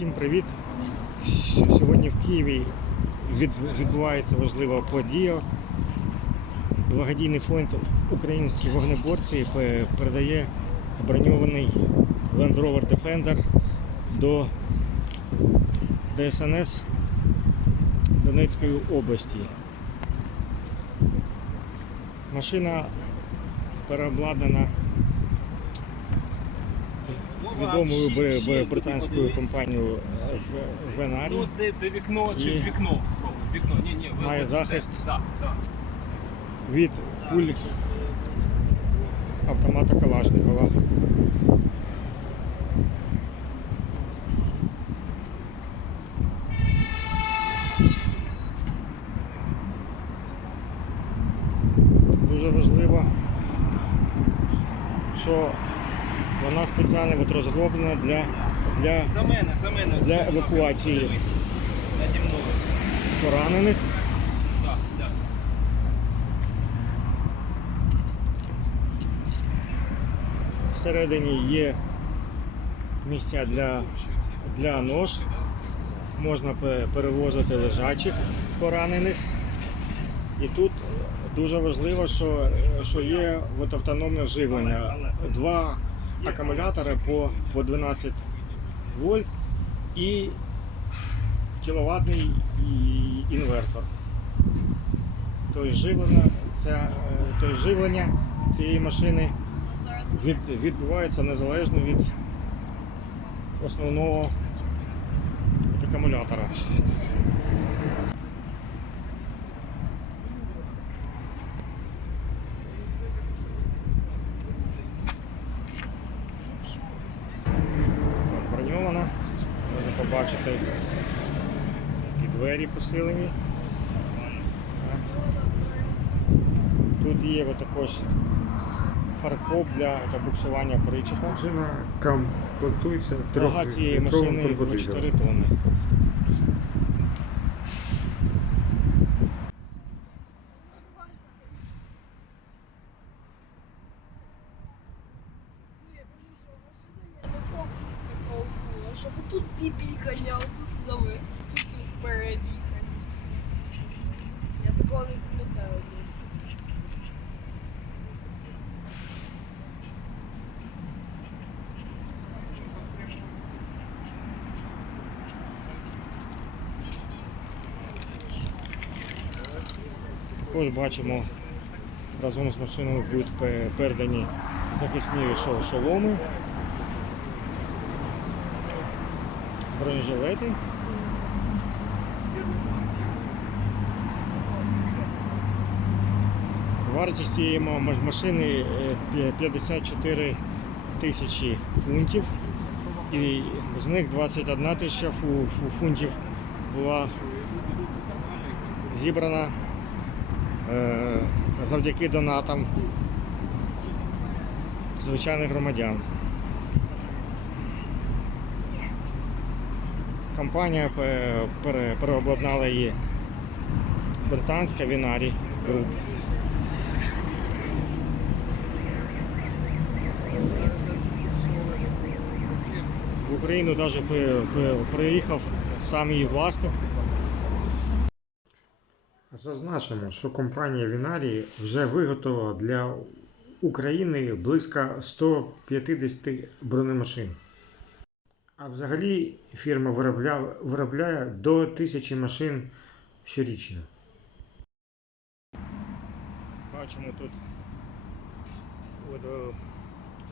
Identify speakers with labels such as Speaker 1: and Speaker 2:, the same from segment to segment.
Speaker 1: Всім привіт! Сьогодні в Києві відбувається важлива подія. Благодійний фонд Українські вогнеборці передає броньований Land Rover Defender до ДСНС Донецької області. Машина переобладнана відомою бри- бри- британською компанією Венарі.
Speaker 2: Ну, де, де вікно чи
Speaker 1: І-
Speaker 2: вікно спробуй. Вікно. Ні, ні, ви-
Speaker 1: Має захист.
Speaker 2: Так, так.
Speaker 1: від куль автомата Калашникова. Дуже важливо, що вона спеціально от розроблена для, для
Speaker 2: За мене, за мене.
Speaker 1: Для евакуації. Поранених.
Speaker 2: Так, так.
Speaker 1: Всередині є місця для, для нож. Можна перевозити лежачих поранених. І тут дуже важливо, що, що є от автономне живлення. Два акумулятори по, по 12 вольт і кіловатний інвертор. Тобто живлення, це, тобто живлення цієї машини від, відбувається незалежно від основного акумулятора. Побачити і двері посилені. Тут є також фаркоп для, буксування причепа.
Speaker 3: Машина комплектується
Speaker 1: Вага цієї машини 4 тонни.
Speaker 4: Ну, я кажу, що машина я не помню такого було, щоб тут піпікання, а тут зови, тут вперед їхати. Я такого не пам'ятаю.
Speaker 1: Також бачимо, разом з машиною будуть передані захисні шо- шоломи, бронежилети. Вартість цієї ма- ма- машини е, 54 тисячі фунтів, і з них 21 тисяча фу- фу- фунтів була зібрана е, завдяки донатам звичайних громадян. Компанія переобладнала її британська Вінарі Груп. В Україну навіть приїхав сам її власник
Speaker 3: Зазначимо, що компанія Вінарі вже виготовила для України близько 150 бронемашин. А взагалі фірма виробляє, виробляє до 1000 машин щорічно.
Speaker 1: Бачимо тут от, е,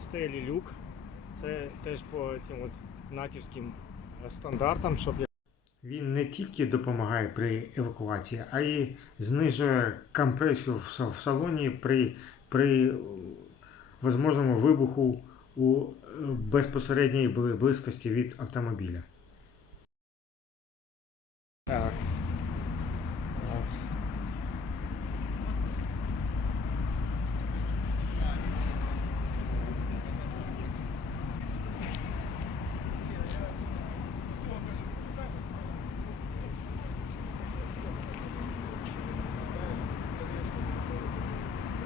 Speaker 1: стелі люк. Це теж по цим от натівським е, стандартам, щоб
Speaker 3: Він не тільки допомагає при евакуації, а й знижує компресію в в салоні при, при можливому вибуху у е, безпосередній близькості від автомобіля. Так.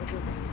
Speaker 3: Thank you.